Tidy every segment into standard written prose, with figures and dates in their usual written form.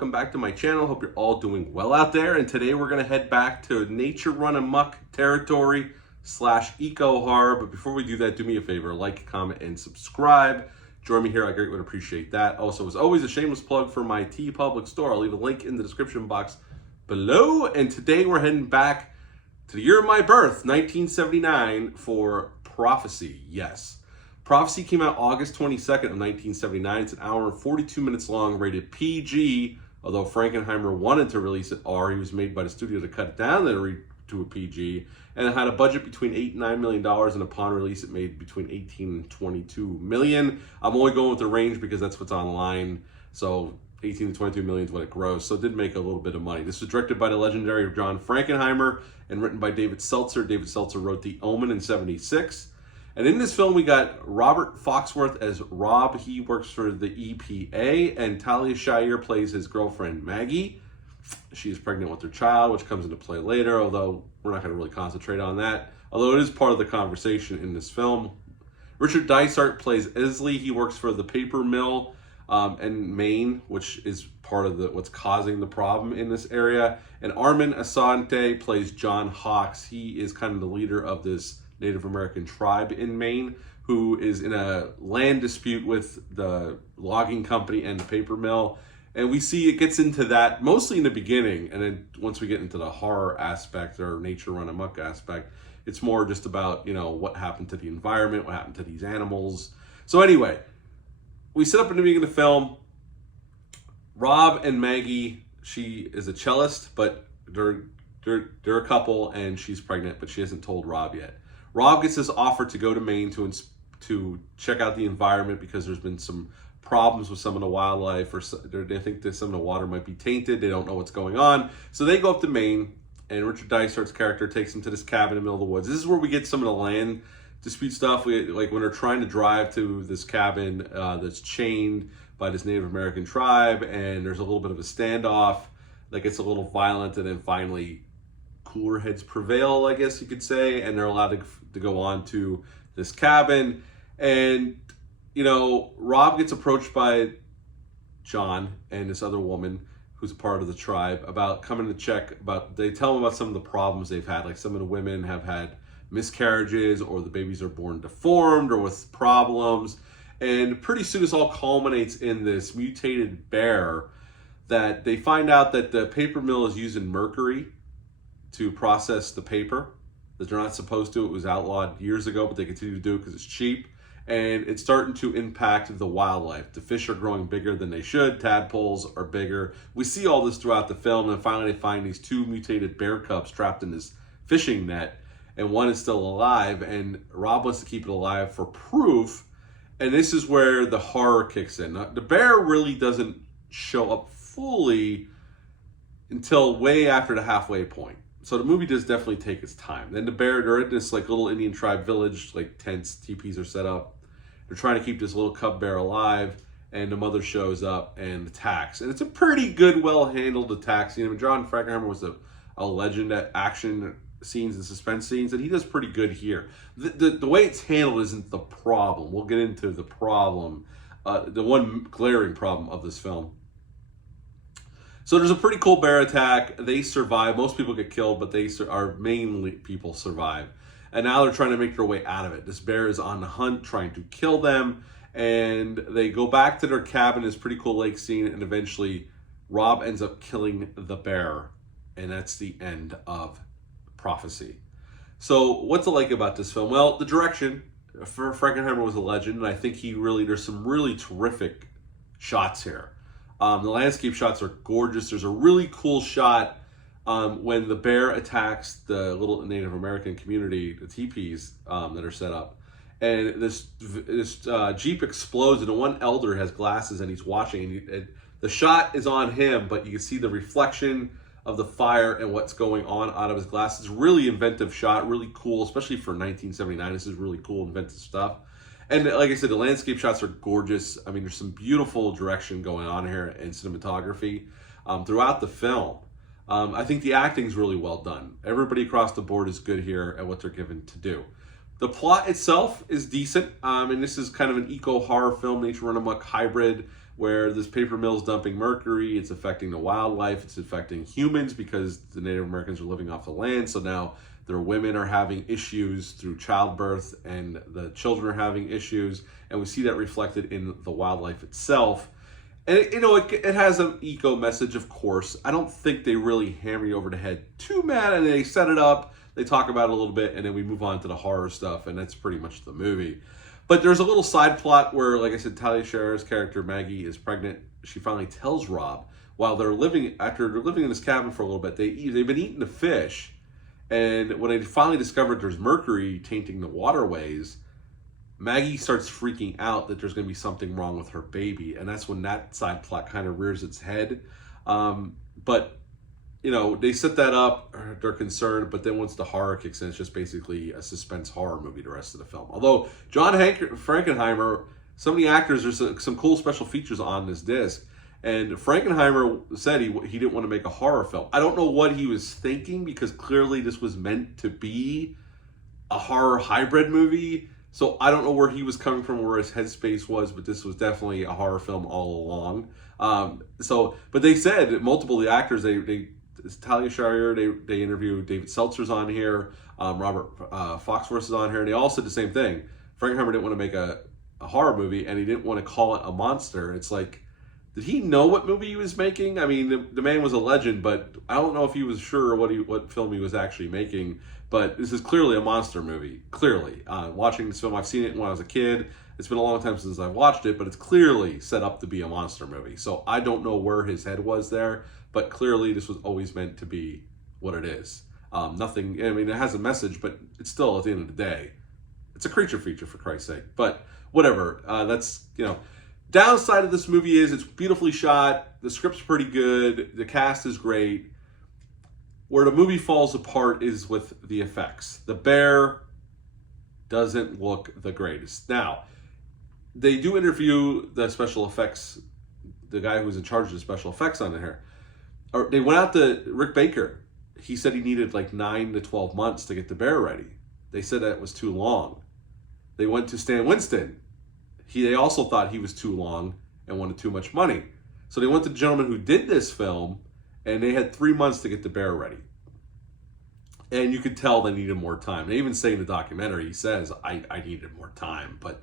welcome back to my channel. Hope you're all doing well out there. And today we're going to head back to nature run amok territory / eco horror. But before we do that, do me a favor, like, comment, and subscribe. Join me here. I greatly would appreciate that. Also, as always, a shameless plug for my TeePublic store. I'll leave a link in the description box below. And today we're heading back to the year of my birth, 1979, for Prophecy. Yes. Prophecy came out August 22nd of 1979. It's an hour and 42 minutes long, rated PG, although Frankenheimer wanted to release it R. He was made by the studio to cut it down to a PG, and it had a budget between $8 and $9 million, and upon release it made between 18 and 22 million. I'm only going with the range because that's what's online, so 18 to 22 million is what it grossed, so it did make a little bit of money. This was directed by the legendary John Frankenheimer and written by David Seltzer. David Seltzer wrote The Omen in '76. And in this film, we got Robert Foxworth as Rob. He works for the EPA. And Talia Shire plays his girlfriend, Maggie. She is pregnant with her child, which comes into play later, although we're not going to really concentrate on that. Although it is part of the conversation in this film. Richard Dysart plays Isley. He works for the paper mill in Maine, which is part of what's causing the problem in this area. And Armin Asante plays John Hawks. He is kind of the leader of this Native American tribe in Maine, who is in a land dispute with the logging company and the paper mill. And we see it gets into that mostly in the beginning, and then once we get into the horror aspect or nature run amok aspect, it's more just about, you know, what happened to the environment, what happened to these animals. So anyway, we set up in the beginning of the film, Rob and Maggie. She is a cellist, but they're a couple, and she's pregnant, but she hasn't told Rob yet. Rob gets this offer to go to Maine to check out the environment because there's been some problems with some of the wildlife, or they think that some of the water might be tainted. They don't know what's going on. So they go up to Maine, and Richard Dysart's character takes them to this cabin in the middle of the woods. This is where we get some of the land dispute stuff. Like when they're trying to drive to this cabin that's chained by this Native American tribe, and there's a little bit of a standoff that gets a little violent, and then finally cooler heads prevail, I guess you could say, and they're allowed to go on to this cabin. And, you know, Rob gets approached by John and this other woman who's a part of the tribe about coming to check they tell him about some of the problems they've had. Like some of the women have had miscarriages, or the babies are born deformed or with problems. And pretty soon this all culminates in this mutated bear that they find out that the paper mill is using mercury to process the paper, that they're not supposed to. It was outlawed years ago, but they continue to do it because it's cheap. And it's starting to impact the wildlife. The fish are growing bigger than they should. Tadpoles are bigger. We see all this throughout the film, and finally they find these two mutated bear cubs trapped in this fishing net, and one is still alive, and Rob wants to keep it alive for proof. And this is where the horror kicks in. Now, the bear really doesn't show up fully until way after the halfway point. So the movie does definitely take its time. Then they're in this like little Indian tribe village, like tents, teepees are set up. They're trying to keep this little cub bear alive, and the mother shows up and attacks. And it's a pretty good, well-handled attack scene. I mean, John Frankenheimer was a legend at action scenes and suspense scenes, and he does pretty good here. The way it's handled isn't the problem. We'll get into the problem, the one glaring problem of this film. So there's a pretty cool bear attack. They survive. Most people get killed, but mainly people survive. And now they're trying to make their way out of it. This bear is on the hunt, trying to kill them. And they go back to their cabin, this pretty cool lake scene, and eventually Rob ends up killing the bear. And that's the end of Prophecy. So what's to like about this film? Well, the direction for Frankenheimer was a legend, and I think there's some really terrific shots here. The landscape shots are gorgeous. There's a really cool shot when the bear attacks the little Native American community, the teepees that are set up. And this Jeep explodes, and the one elder has glasses, and he's watching. And the shot is on him, but you can see the reflection of the fire and what's going on out of his glasses. Really inventive shot, really cool, especially for 1979. This is really cool, inventive stuff. And like I said, the landscape shots are gorgeous. I mean, there's some beautiful direction going on here in cinematography throughout the film. I think the acting's really well done. Everybody across the board is good here at what they're given to do. The plot itself is decent, and this is kind of an eco-horror film, nature run amok hybrid, where this paper mill is dumping mercury. It's affecting the wildlife. It's affecting humans because the Native Americans are living off the land. So now their women are having issues through childbirth, and the children are having issues. And we see that reflected in the wildlife itself. And it has an eco message, of course. I don't think they really hammer you over the head too mad, and they set it up, they talk about it a little bit, and then we move on to the horror stuff, and that's pretty much the movie. But there's a little side plot where, like I said, Talia Shirer's character, Maggie, is pregnant. She finally tells Rob, after they're living in this cabin for a little bit, they've been eating the fish, and when they finally discovered there's mercury tainting the waterways, Maggie starts freaking out that there's going to be something wrong with her baby, and that's when that side plot kind of rears its head. But they set that up, they're concerned, but then once the horror kicks in, it's just basically a suspense horror movie the rest of the film. Although John Frankenheimer, some of the actors, there's some cool special features on this disc, and Frankenheimer said he didn't want to make a horror film. I don't know what he was thinking, because clearly this was meant to be a horror hybrid movie. So I don't know where he was coming from, where his headspace was, but this was definitely a horror film all along. But they said that multiple of the actors, Talia Shire, they interviewed David Seltzer's on here, Robert Foxworth is on here, and they all said the same thing. Frankenheimer didn't want to make a horror movie, and he didn't want to call it a monster. It's like, did he know what movie he was making? I mean, the man was a legend, but I don't know if he was sure what film he was actually making. But this is clearly a monster movie. Clearly, watching this film, I've seen it when I was a kid. It's been a long time since I've watched it, but it's clearly set up to be a monster movie. So I don't know where his head was there, but clearly this was always meant to be what it is. Nothing. I mean, it has a message, but it's still, at the end of the day, it's a creature feature, for Christ's sake. But whatever. Downside of this movie is it's beautifully shot. The script's pretty good. The cast is great. Where the movie falls apart is with the effects. The bear doesn't look the greatest. Now, they do interview the special effects, the guy who's in charge of the special effects on here. They went out to Rick Baker. He said he needed like 9 to 12 months to get the bear ready. They said that was too long. They went to Stan Winston. They also thought he was too long and wanted too much money. So they went to the gentleman who did this film, and they had 3 months to get the bear ready. And you could tell they needed more time. They even say in the documentary, he says, I needed more time. But,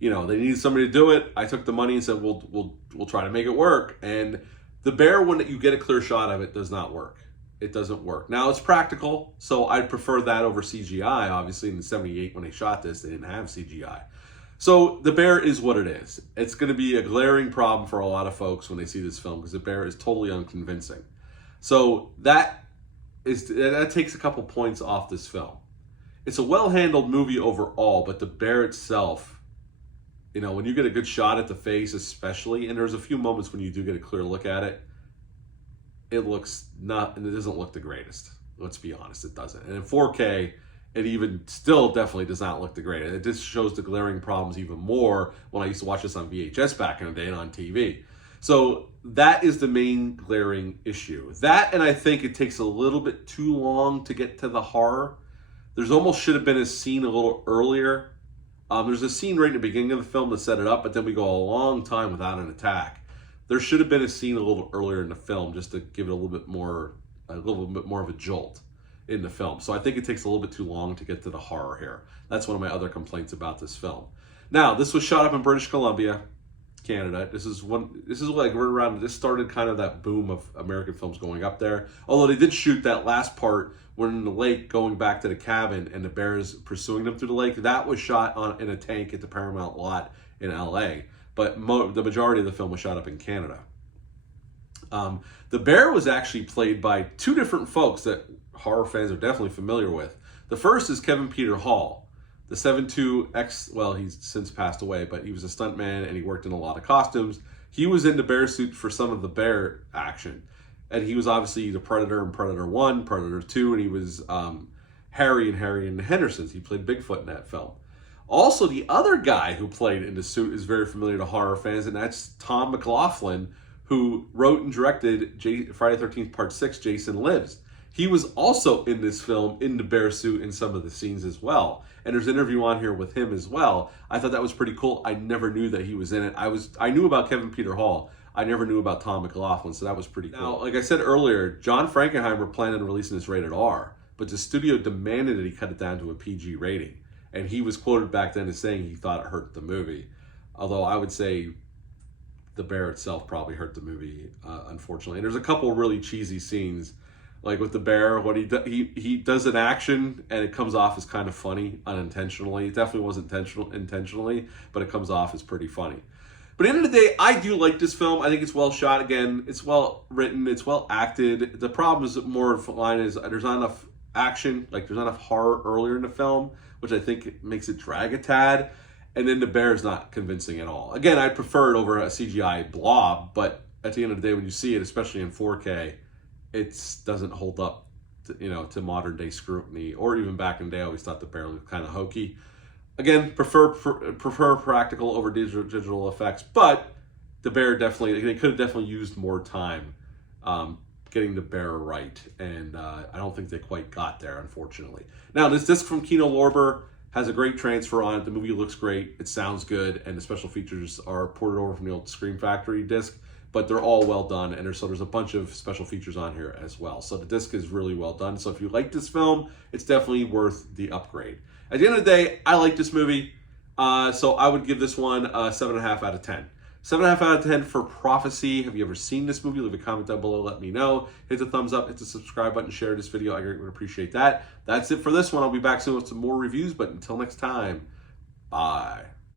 they needed somebody to do it. I took the money and said, we'll try to make it work. And the bear, when you get a clear shot of it, does not work. It doesn't work. Now, it's practical, so I'd prefer that over CGI. Obviously, in the 78, when they shot this, they didn't have CGI. So the bear is what it is. It's going to be a glaring problem for a lot of folks when they see this film, because the bear is totally unconvincing. So that takes a couple points off this film. It's a well-handled movie overall, but the bear itself, when you get a good shot at the face especially, and there's a few moments when you do get a clear look at it, it doesn't look the greatest. Let's be honest, it doesn't. And in 4K, it even still definitely does not look the greatest. It just shows the glaring problems even more when I used to watch this on VHS back in the day and on TV. So that is the main glaring issue. That, and I think it takes a little bit too long to get to the horror. There's almost should have been a scene a little earlier. There's a scene right in the beginning of the film to set it up, but then we go a long time without an attack. There should have been a scene a little earlier in the film just to give it a little bit more of a jolt in the film. So I think it takes a little bit too long to get to the horror here. That's one of my other complaints about this film. Now, this was shot up in British Columbia, Canada. This started kind of that boom of American films going up there. Although they did shoot that last part when in the lake going back to the cabin and the bears pursuing them through the lake. That was shot in a tank at the Paramount lot in LA. But the majority of the film was shot up in Canada. The bear was actually played by two different folks that horror fans are definitely familiar with. The first is Kevin Peter Hall, the 7'2", well, he's since passed away, but he was a stuntman and he worked in a lot of costumes. He was in the bear suit for some of the bear action. And he was obviously the Predator in Predator 1, Predator 2, and he was Harry and the Hendersons. He played Bigfoot in that film. Also, the other guy who played in the suit is very familiar to horror fans, and that's Tom McLaughlin, who wrote and directed Friday the 13th Part 6, Jason Lives. He was also in this film in the bear suit in some of the scenes as well. And there's an interview on here with him as well. I thought that was pretty cool. I never knew that he was in it. I knew about Kevin Peter Hall. I never knew about Tom McLaughlin, so that was pretty cool. Now, like I said earlier, John Frankenheimer planned on releasing this rated R, but the studio demanded that he cut it down to a PG rating. And he was quoted back then as saying he thought it hurt the movie. Although I would say the bear itself probably hurt the movie, unfortunately. And there's a couple really cheesy scenes, like with the bear, when he does an action and it comes off as kind of funny unintentionally. It definitely wasn't intentionally, but it comes off as pretty funny. But at the end of the day, I do like this film. I think it's well shot. Again, it's well written. It's well acted. The problem is more of line is there's not enough action. Like, there's not enough horror earlier in the film, which I think makes it drag a tad. And then the bear is not convincing at all. Again, I prefer it over a CGI blob, but at the end of the day, when you see it, especially in 4K, it doesn't hold up to modern day scrutiny, or even back in the day. I always thought the bear looked kind of hokey. Again, prefer practical over digital effects, but the bear they could have definitely used more time getting the bear right, and I don't think they quite got there, unfortunately. Now, this disc from Kino Lorber has a great transfer on it. The movie looks great, it sounds good, and the special features are ported over from the old Scream Factory disc, but they're all well done, and there's a bunch of special features on here as well. So the disc is really well done. So if you like this film, it's definitely worth the upgrade. At the end of the day, I like this movie, so I would give this one a 7.5 out of 10. 7.5 out of 10 for Prophecy. Have you ever seen this movie? Leave a comment down below, let me know. Hit the thumbs up, hit the subscribe button, share this video. I greatly would appreciate that. That's it for this one. I'll be back soon with some more reviews, but until next time, bye.